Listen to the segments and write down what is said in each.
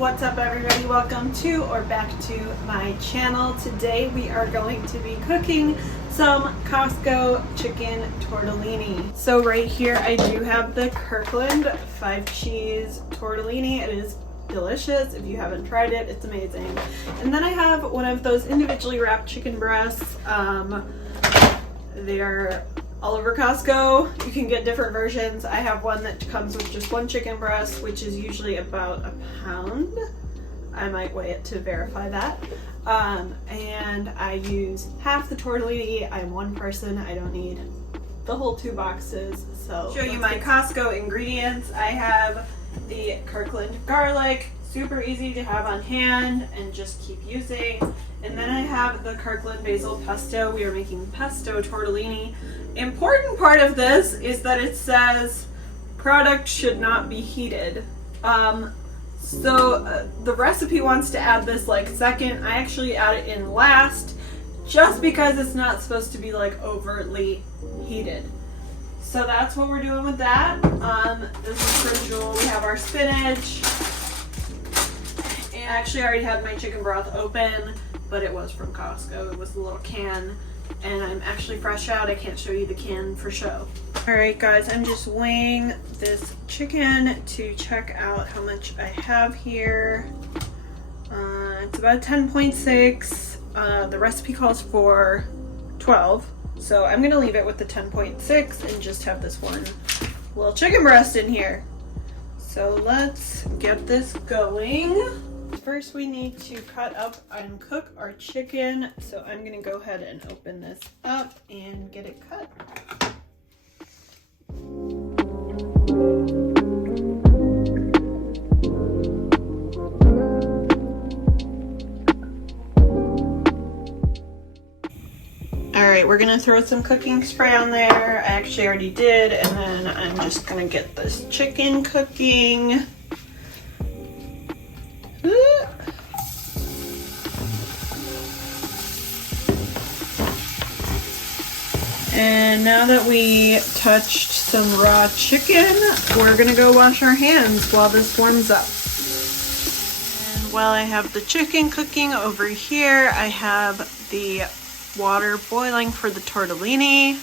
What's up everybody? Welcome to or back to my channel. Today we are going to be cooking some Costco chicken tortellini. So right here I do have the Kirkland 5-cheese tortellini. It is delicious. If you haven't tried it, it's amazing. And then I have one of those individually wrapped chicken breasts. They are all over Costco. You can get different versions. I have one that comes with just one chicken breast, which is usually about a pound. I might weigh it to verify that. And I use half the tortellini. I'm one person. I don't need the whole 2 boxes. So show you my Costco ingredients. I have the Kirkland garlic, super easy to have on hand and just keep using. And then I have the Kirkland basil pesto. We are making pesto tortellini. Important part of this is that it says product should not be heated. The recipe wants to add this like second. I actually add it in last just because it's not supposed to be like overtly heated. So that's what we're doing with that. This is pretty cool. We have our spinach. And I actually already had my chicken broth open, but it was from Costco. It was a little can. And I'm actually fresh out. I can't show you the can for show. Alright guys, I'm just weighing this chicken to check out how much I have here. It's about 10.6. The recipe calls for 12. So I'm going to leave it with the 10.6 and just have this one little chicken breast in here. So let's get this going. First we need to cut up and cook our chicken, so I'm going to go ahead and open this up and get it cut. Alright, we're going to throw some cooking spray on there. I actually already did, and then I'm just going to get this chicken cooking. And now that we touched some raw chicken, we're gonna go wash our hands while this warms up. And while I have the chicken cooking over here, I have the water boiling for the tortellini.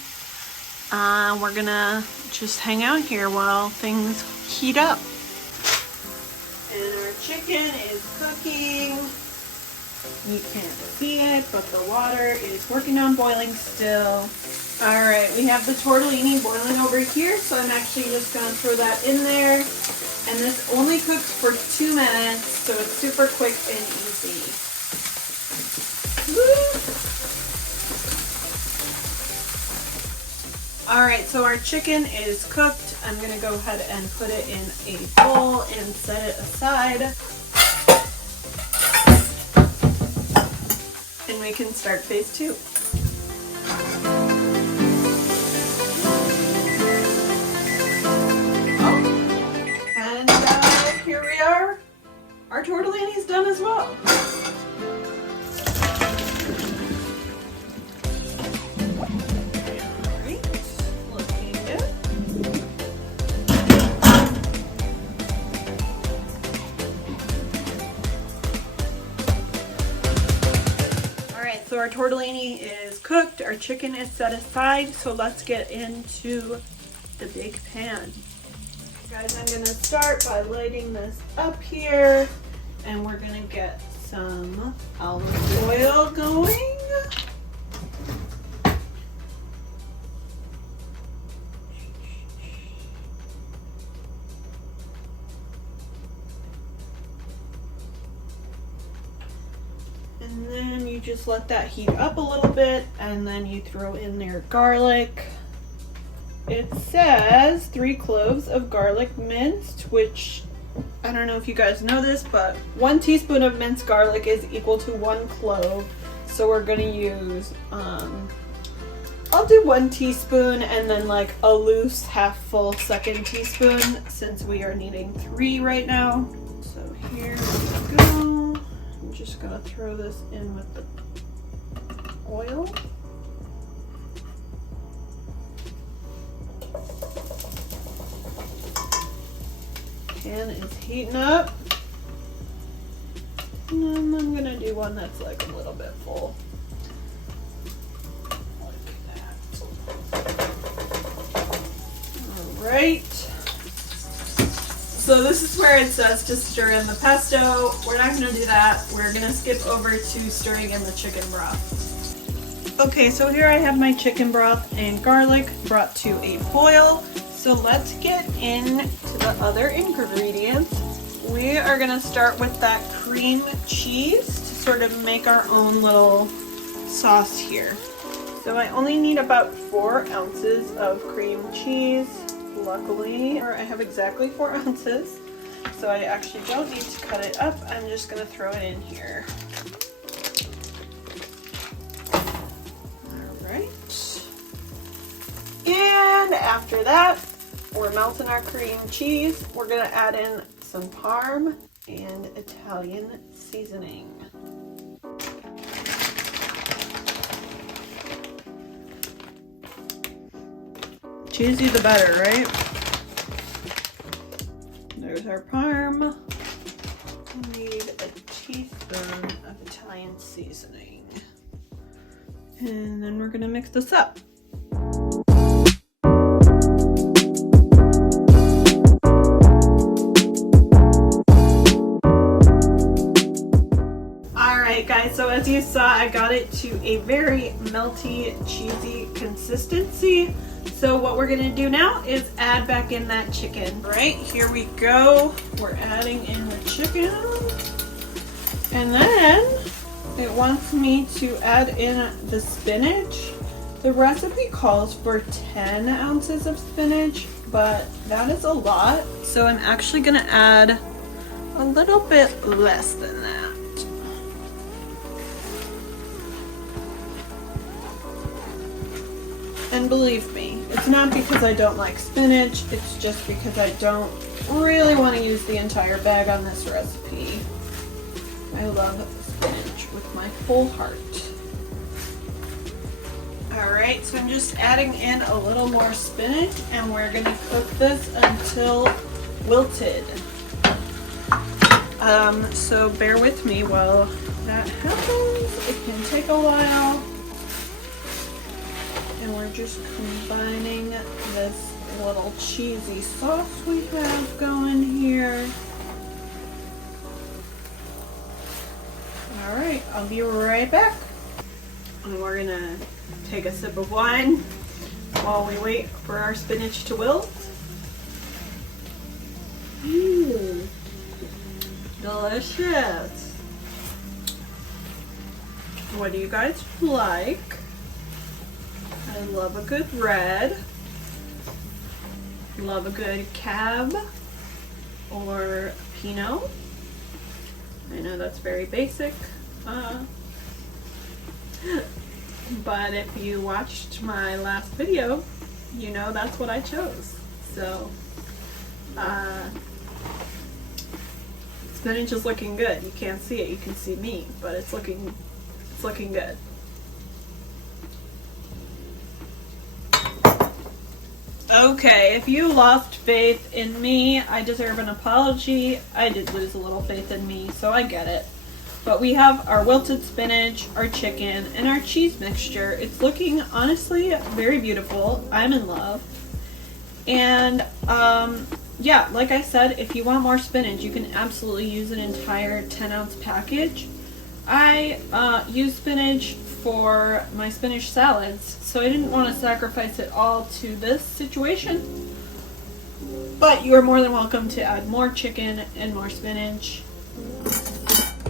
We're gonna just hang out here while things heat up. And our chicken is cooking. You can't see it, but the water is working on boiling still. Alright, we have the tortellini boiling over here, so I'm actually just going to throw that in there. And this only cooks for 2 minutes, so it's super quick and easy. Alright, so our chicken is cooked. I'm going to go ahead and put it in a bowl and set it aside. And we can start phase 2. Here we are. Our tortellini's done as well. Alright, looking good. Alright, so our tortellini is cooked, our chicken is set aside, so let's get into the big pan. Guys, I'm going to start by lighting this up here, and we're going to get some olive oil going. And then you just let that heat up a little bit, and then you throw in their garlic. It says 3 cloves of garlic minced, which I don't know if you guys know this, but 1 teaspoon of minced garlic is equal to 1 clove. So we're gonna use, I'll do 1 teaspoon and then like a loose half full 2nd teaspoon since we are needing 3 right now. So here we go. I'm just gonna throw this in with the oil. Pan is heating up. And I'm gonna do one that's like a little bit full. Like that. Alright. So this is where it says to stir in the pesto. We're not gonna do that. We're gonna skip over to stirring in the chicken broth. Okay, so here I have my chicken broth and garlic brought to a boil. So let's get into the other ingredients. We are gonna start with that cream cheese to sort of make our own little sauce here. So I only need about 4 ounces of cream cheese. Luckily, I have exactly 4 ounces. So I actually don't need to cut it up. I'm just gonna throw it in here. All right. And after that, we're melting our cream cheese. We're gonna add in some parm and Italian seasoning. Cheesy the better, right? There's our parm. We need a teaspoon of Italian seasoning. And then we're gonna mix this up. Guys, so as you saw, I got it to a very melty, cheesy consistency. So what we're gonna do now is add back in that chicken. All right, here we go. We're adding in the chicken. And then it wants me to add in the spinach. The recipe calls for 10 ounces of spinach, but that is a lot. So I'm actually gonna add a little bit less than that. And believe me, it's not because I don't like spinach, it's just because I don't really want to use the entire bag on this recipe. I love spinach with my whole heart. Alright, so I'm just adding in a little more spinach and we're going to cook this until wilted. So bear with me while that happens. It can take a while. And we're just combining this little cheesy sauce we have going here. Alright, I'll be right back. And we're gonna take a sip of wine while we wait for our spinach to wilt. Mmm, delicious. What do you guys like? I love a good red, love a good cab or Pinot. I know that's very basic, but if you watched my last video, you know that's what I chose. So, spinach is looking good. You can't see it, you can see me, but it's looking good. Okay, if you lost faith in me, I deserve an apology. I did lose a little faith in me, so I get it. But we have our wilted spinach, our chicken, and our cheese mixture. It's looking, honestly, very beautiful. I'm in love. And, yeah, like I said, if you want more spinach, you can absolutely use an entire 10-ounce package. I use spinach for my spinach salads, so I didn't want to sacrifice it all to this situation. But you are more than welcome to add more chicken and more spinach.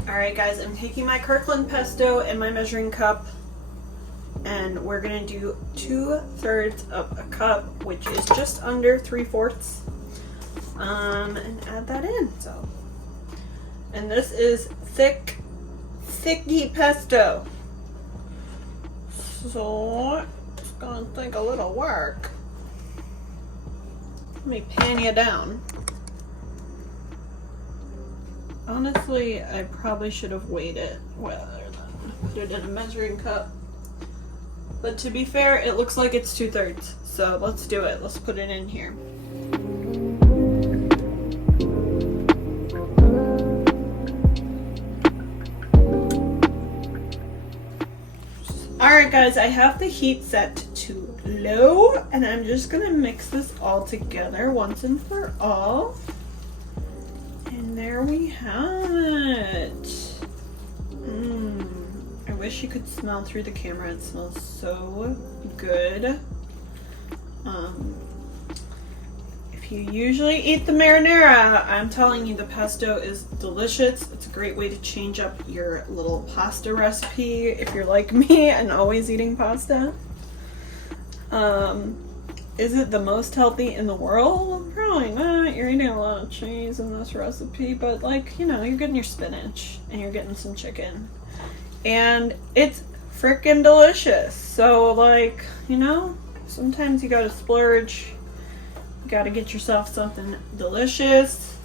Alright guys, I'm taking my Kirkland Pesto and my measuring cup, and we're going to do 2/3 of a cup, which is just under 3/4, and add that in. So, and this is thicky pesto. So, it's gonna take a little work. Let me pan you down. Honestly, I probably should have weighed it rather than put it in a measuring cup. But to be fair, it looks like it's 2/3. So let's do it. Let's put it in here. Alright guys, I have the heat set to low, and I'm just gonna mix this all together once and for all. And there we have it. I wish you could smell through the camera. It smells so good. If you usually eat the marinara, I'm telling you the pesto is delicious. It's a great way to change up your little pasta recipe if you're like me and always eating pasta. Is it the most healthy in the world? Probably not. You're eating a lot of cheese in this recipe, but like, you know, you're getting your spinach and you're getting some chicken. And it's freaking delicious. So like, you know, sometimes you gotta splurge. You gotta get yourself something delicious.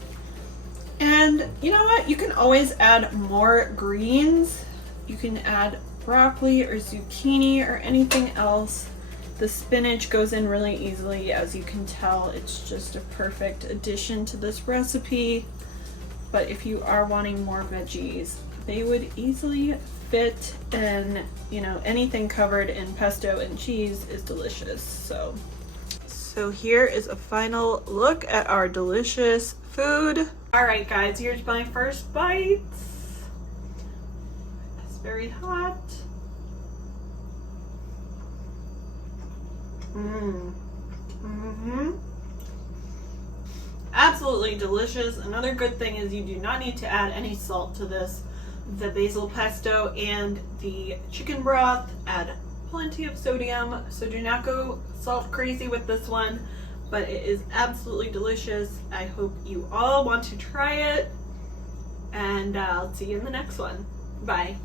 And you know what? You can always add more greens. You can add broccoli or zucchini or anything else. The spinach goes in really easily. As you can tell, it's just a perfect addition to this recipe. But if you are wanting more veggies, they would easily fit, and you know, anything covered in pesto and cheese is delicious. So here is a final look at our delicious food. All right guys, here's my first bite. It's very hot. Absolutely delicious. Another good thing is you do not need to add any salt to this. The basil pesto and the chicken broth add plenty of sodium, so do not go salt crazy with this one, but it is absolutely delicious. I hope you all want to try it, and I'll see you in the next one. Bye.